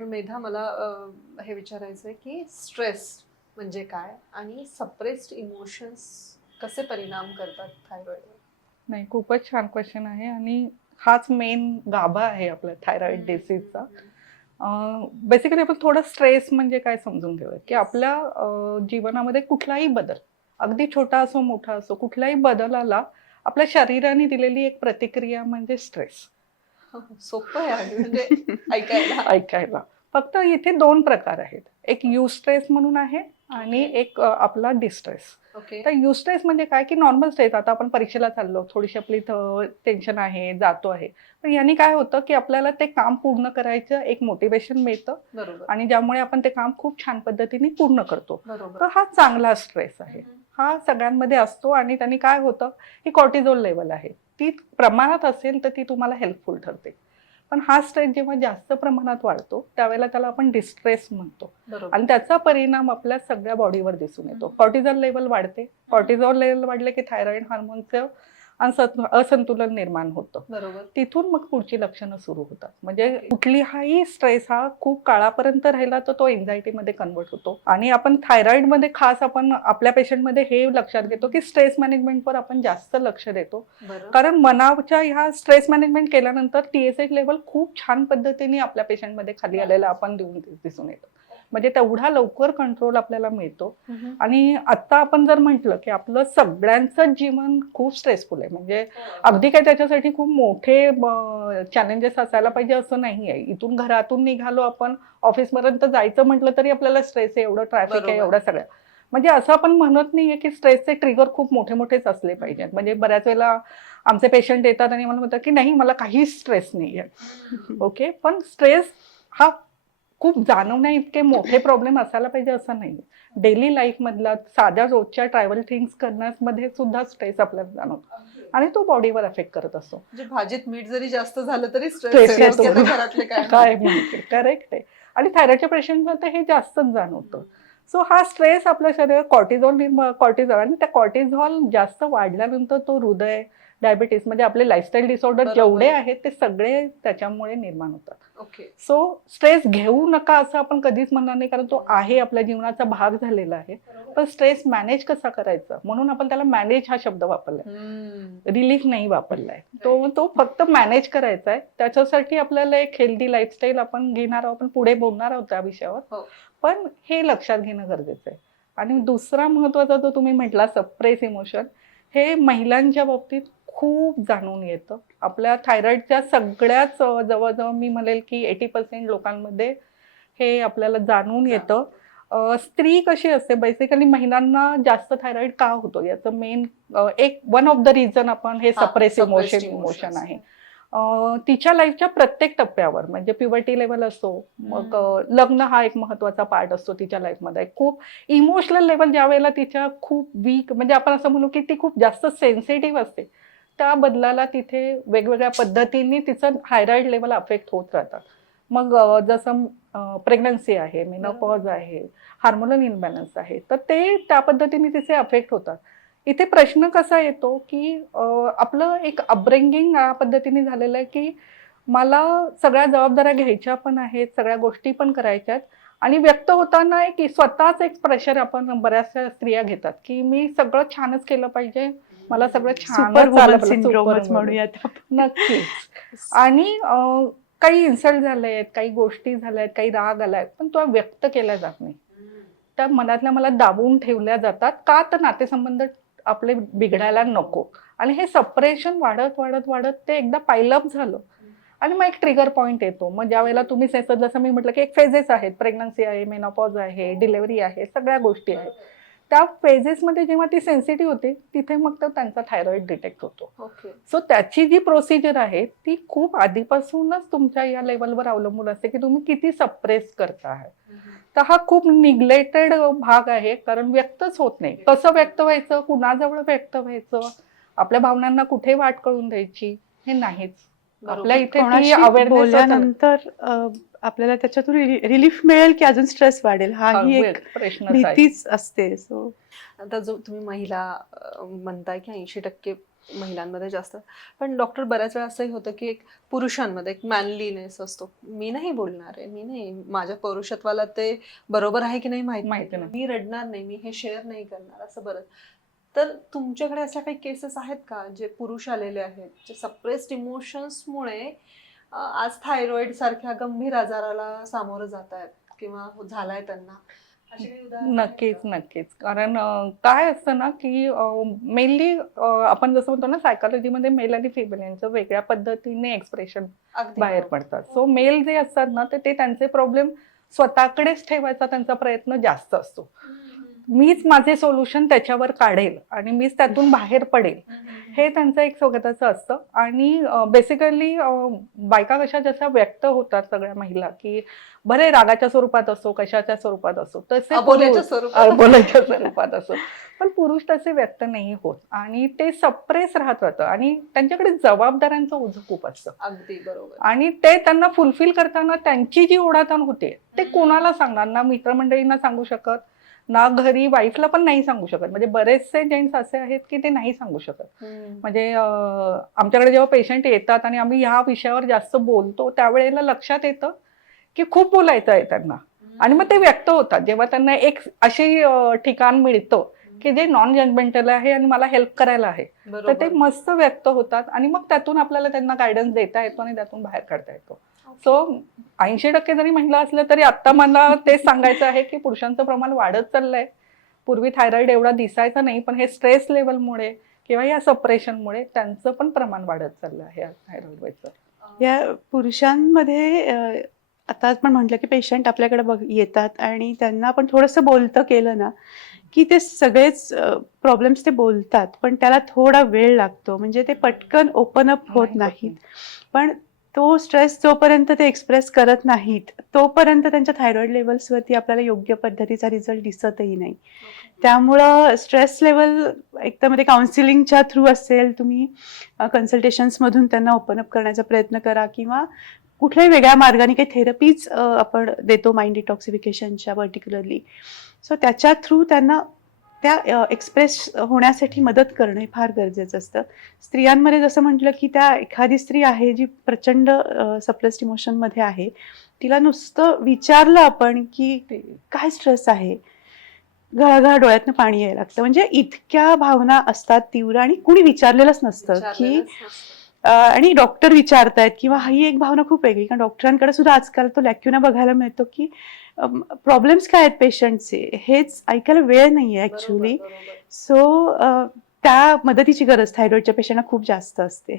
Doctor Medha मला अ, हे विचारायचं आहे की स्ट्रेस म्हणजे काय आणि सप्रेस्ड इमोशन्स कसे परिणाम करतात थायरॉइडवर नाही खूपच छान क्वेश्चन आहे आणि हाच मेन गाभा आहे आपल्या थायरॉइड डिसीजचा बेसिकली आपण थोडं स्ट्रेस म्हणजे काय समजून घेऊया? की आपल्या अं, जीवनामध्ये कुठलाही बदल अगदी छोटा असो मोठा असो कुठल्याही बदलाला आपल्या शरीराने दिलेली एक प्रतिक्रिया म्हणजे स्ट्रेस सोपं आहे म्हणजे ऐकायला. ऐकायला. फक्त इथे दोन प्रकार आहेत. एक यू स्ट्रेस म्हणून आहे आणि एक आपला डिस्ट्रेस ओके तर यू स्ट्रेस म्हणजे काय? की नॉर्मल स्ट्रेस आता आपण परीक्षेला चाललो थोडीशी आपली टेन्शन आहे जातो आहे. पण यांनी काय होतं की आपल्याला ते काम पूर्ण करायचं एक मोटिवेशन मिळतं आणि ज्यामुळे आपण ते काम खूप छान पद्धतीने पूर्ण करतो. तर हा चांगला स्ट्रेस आहे. हा सगळ्यांमध्ये असतो आणि त्यांनी काय होतं की कॉर्टिझोल लेवल आहे. ती प्रमाणात असेल तर ती तुम्हाला हेल्पफुल ठरते. पण हा स्ट्रेस जेव्हा जास्त प्रमाणात वाढतो त्यावेळेला त्याला आपण डिस्ट्रेस म्हणतो. आणि त्याचा परिणाम आपल्या सगळ्या बॉडीवर दिसून येतो. कॉर्टिझॉल लेवल वाढते. कॉर्टिझॉल लेवल वाढले की थायरॉइड हार्मोनचं असंतुलन निर्माण होतं. बरोबर. तिथून मग पुढची लक्षणं सुरू होतात. म्हणजे कुठलीहाही स्ट्रेस हा खूप काळापर्यंत राहिला तर तो anxiety मध्ये कन्वर्ट होतो. आणि आपण थायरॉइडमध्ये खास आपण आपल्या पेशंटमध्ये हे लक्षात घेतो की स्ट्रेस मॅनेजमेंटवर आपण जास्त लक्ष देतो. कारण मनाच्या ह्या स्ट्रेस मॅनेजमेंट केल्यानंतर टी एस एच लेवल खूप छान पद्धतीने आपल्या पेशंटमध्ये खाली आलेला आपण देऊन दिसून येतो. म्हणजे तेवढा लवकर कंट्रोल आपल्याला मिळतो. आणि आता आपण जर म्हटलं की आपलं सगळ्यांचं जीवन खूप स्ट्रेसफुल आहे. म्हणजे अगदी काय त्याच्यासाठी खूप मोठे चॅलेंजेस असायला पाहिजे असं नाही आहे. इथून घरातून निघालो आपण ऑफिसपर्यंत जायचं म्हटलं तरी आपल्याला स्ट्रेस आहे एवढं ट्रॅफिक आहे. एवढं सगळं. म्हणजे असं आपण म्हणत नाहीये की स्ट्रेसचे ट्रिगर खूप मोठे मोठेच असले पाहिजेत. म्हणजे बऱ्याच वेळेला आमचे पेशंट येतात आणि मला म्हणतात की नाही मला काहीच स्ट्रेस नाही आहे ओके? पण स्ट्रेस हा खूप जाणवण्या इतके मोठे प्रॉब्लेम असायला पाहिजे असं नाही डेली लाईफमधला साध्या रोजच्या ट्रॅव्हल थिंग्स करण्यामध्ये सुद्धा स्ट्रेस आपल्याला जाणवतो. आणि तो बॉडीवर अफेक्ट करत असतो. म्हणजे भाजीत मीठ जरी जास्त झालं तरी स्ट्रेस काय करेक्ट आहे. आणि थायरॉइडच्या पेशंटला तर हे जास्तच जाणवतं. सो हा स्ट्रेस आपल्या शरीरात कॉर्टिझॉल कॉर्टिझॉल आणि त्या कॉर्टिझॉल जास्त वाढल्यानंतर तो हृदय डायबिटीस म्हणजे आपले लाईफस्टाईल डिसऑर्डर. जेवढे आहेत ते सगळे त्याच्यामुळे निर्माण होतात. सो स्ट्रेस घेऊ नका असं आपण कधीच म्हणणार नाही कारण तो आहे आपल्या जीवनाचा भाग झालेला आहे. पण स्ट्रेस मॅनेज कसा करायचा? म्हणून आपण त्याला मॅनेज हा शब्द वापरलाय. रिलीफ नाही वापरलाय. तो तो फक्त मॅनेज करायचा आहे त्याच्यासाठी आपल्याला एक हेल्दी लाईफस्टाईल आपण घेणार आहोत आपण पुढे बोलणार आहोत त्या विषयावर. हो. पण हे लक्षात घेणं गरजेचं आहे आणि दुसरा महत्त्वाचा जो तुम्ही म्हटला सप्रेस इमोशन हे महिलांच्या बाबतीत खूप जाणून येतं. आपल्या थायरॉइडच्या सगळ्याच जवळजवळ मी म्हणेल की एटी पर्सेंट लोकांमध्ये हे आपल्याला जाणून येतं. स्त्री कशी असते? बेसिकली महिलांना जास्त थायरॉइड का होतो? याचं मेन एक वन ऑफ द रिझन आपण हे सप्रेस इमोशन. इमोशन आहे. तिच्या लाईफच्या प्रत्येक टप्प्यावर म्हणजे प्युबर्टी लेवल असो मग लग्न हा एक महत्त्वाचा पार्ट असतो तिच्या लाईफमध्ये खूप इमोशनल लेवल ज्या वेळेला तिच्या खूप वीक म्हणजे आपण असं म्हणू की ती खूप जास्त सेन्सिटिव्ह असते. त्या बदलाला तिथे वेगवेगळ्या पद्धतीने तिचं थायरॉइड लेवल अफेक्ट होत राहतात. मग जसं प्रेग्नन्सी आहे मेनोपॉज आहे हार्मोनल इनबॅलन्स आहे तर ते त्या पद्धतीने तिचे अफेक्ट होतात. इथे प्रश्न कसा येतो की आपलं एक अपब्रिंगिंग या पद्धतीने झालेलं आहे की मला सगळ्या जबाबदाऱ्या घ्यायच्या पण आहेत सगळ्या गोष्टी पण करायच्या आहेत आणि व्यक्त होताना एक स्वतःच एक प्रेशर आपण बऱ्याचशा स्त्रिया घेतात की मी सगळं छानच केलं पाहिजे मला सगळं छान म्हणूयात. नक्कीच. आणि काही इन्सल्ट झाले आहेत काही गोष्टी झाल्या आहेत काही राग आलाय पण तो व्यक्त केला जात नाही. त्या मनातल्या मला दाबून ठेवल्या जातात. का तर नातेसंबंध आपले बिघडायला नको. आणि हे सपरेशन वाढत वाढत वाढत ते एकदा पायलअप झालं. आणि मग एक ट्रिगर पॉईंट येतो. मग ज्या वेळेला तुम्ही जसं मी म्हटलं की एक फेजेस आहेत. प्रेग्नन्सी आहे मेनोपॉज आहे डिलेव्हरी आहे सगळ्या गोष्टी आहेत. त्या फेजेसमध्ये जेव्हा ती सेन्सिटिव्ह होते तिथे मग तो त्यांचा थायरॉइड डिटेक्ट होतो. ओके सो त्याची जी प्रोसिजर आहे ती खूप आधीपासूनच तुमच्या या लेवलवर अवलंबून असते की तुम्ही किती सप्रेस करता आहे. तर हा खूप निग्लेक्टेड भाग आहे कारण व्यक्तच होत नाही. कसं व्यक्त व्हायचं? कुणाजवळ व्यक्त व्हायचं? आपल्या भावनांना कुठे वाट कळून द्यायची? हे नाहीच. आपल्या इथे. बोलल्यानंतर आपल्याला त्याच्यातून रिलीफ मिळेल की अजून स्ट्रेस वाढेल. हा ही एक. भीतीच असते. सो आता जो तुम्ही महिला म्हणताय की ऐंशी टक्के महिलांमध्ये जास्त. पण डॉक्टर बऱ्याच वेळा असंही होतं की एक पुरुषांमध्ये एक मॅनलीनेस असतो. मी नाही बोलणार आहे मी नाही. माझ्या पौरुषत्वाला ते बरोबर आहे की नाही माहीत माहिती. मी रडणार नाही मी हे शेअर नाही करणार असं बरं. तर तुमच्याकडे अशा काही केसेस आहेत का जे पुरुष आलेले आहेत? जे सप्रेस्ड इमोशन्समुळे आज थायरॉइड सारख्या गंभीर आजाराला सामोरं जात आहेत किंवा झालाय त्यांना? नक्कीच? नक्कीच. कारण काय असतं ना की मेनली आपण जसं म्हणतो ना सायकोलॉजीमध्ये मेल आणि फिमेल यांचं वेगळ्या पद्धतीने एक्सप्रेशन बाहेर. पडतात. सो मेल जे असतात ना ते त्यांचे प्रॉब्लेम स्वतःकडेच ठेवायचा त्यांचा प्रयत्न जास्त असतो. मीच माझे सोल्युशन त्याच्यावर काढेल आणि मीच त्यातून बाहेर पडेल. हे त्यांचं एक स्वतःचं असतं. आणि बेसिकली बायका कशा जशा व्यक्त होतात सगळ्या महिला की बरे रागाच्या स्वरूपात असो कशाच्या स्वरूपात असो तसे अबोल्याच्या पुरुष- स्वरूपात. असो. पण पुरुष तसे व्यक्त नाही होत. आणि ते सप्रेस राहत राहतं. आणि त्यांच्याकडे जबाबदाऱ्यांचं ओझं खूप असतं. अगदी बरोबर. आणि ते त्यांना फुलफिल करताना त्यांची जी ओढाताण होते ते. कोणाला सांगणार? ना मित्रमंडळींना सांगू शकत ना घरी वाईफला पण नाही सांगू शकत. म्हणजे बरेचसे जेंट्स असे आहेत की ते नाही सांगू शकत. म्हणजे आमच्याकडे जेव्हा पेशंट येतात आणि आम्ही ह्या विषयावर जास्त बोलतो त्यावेळेला लक्षात येतं की खूप बोलायचं आहे त्यांना. आणि मग ते व्यक्त होतात. जेव्हा त्यांना एक अशी ठिकाण मिळतं की जे नॉन जजमेंटल आहे आणि मला हेल्प करायला आहे तर ते मस्त व्यक्त होतात आणि मग त्यातून आपल्याला त्यांना गायडन्स देता येतो आणि त्यातून बाहेर काढता येतो. सो ऐंशी टक्के जरी महिला असल्या तरी आता मला तेच सांगायचं आहे की पुरुषांचं प्रमाण वाढत चाललंय. पूर्वी थायरॉइड एवढा दिसायचा नाही पण हे स्ट्रेस लेवलमुळे किंवा या सपरेशनमुळे त्यांचं पण प्रमाण वाढत चाललं आहे थायरॉइडचं या पुरुषांमध्ये आता आपण म्हटलं की पेशंट आपल्याकडे बघ येतात आणि त्यांना आपण थोडंसं बोलतं केलं ना की ते सगळेच प्रॉब्लेम्स ते बोलतात पण त्याला थोडा वेळ लागतो. म्हणजे ते पटकन ओपन अप होत नाहीत. पण तो स्ट्रेस जोपर्यंत ते एक्सप्रेस करत नाहीत तोपर्यंत त्यांच्या थायरॉइड लेवल्सवरती आपल्याला योग्य पद्धतीचा रिझल्ट दिसतही नाही. त्यामुळं स्ट्रेस लेवल एक तर मध्ये काउन्सिलिंगच्या थ्रू असेल तुम्ही कन्सल्टेशन्समधून त्यांना ओपन अप करण्याचा प्रयत्न करा किंवा कुठल्याही वेगळ्या मार्गाने काही थेरपीज आपण देतो माइंड डिटॉक्सिफिकेशनच्या पर्टिक्युलरली सो त्याच्या थ्रू त्यांना त्या एक्सप्रेस होण्यासाठी मदत करणं हे फार गरजेचं असतं. स्त्रियांमध्ये जसं म्हटलं की त्या एखादी स्त्री आहे जी प्रचंड सप्रेस्ड इमोशनमध्ये आहे. तिला नुसतं विचारलं आपण की काय स्ट्रेस आहे? घळाघळा डोळ्यातनं पाणी यायला लागतं. म्हणजे इतक्या भावना असतात तीव्र आणि कुणी विचारलेलंच नसतं की आणि डॉक्टर विचारतायत किंवा ही एक भावना खूप वेगळी. कारण डॉक्टरांकडे सुद्धा आजकाल तो लॅक्युना बघायला मिळतो की प्रॉब्लेम्स काय आहेत पेशंटचे हेच ऐकायला वेळ नाहीये ऍक्च्युली बरोबर, बरोबर. सो त्या मदतीची गरज थायरॉइडच्या पेशंटला खूप जास्त असते.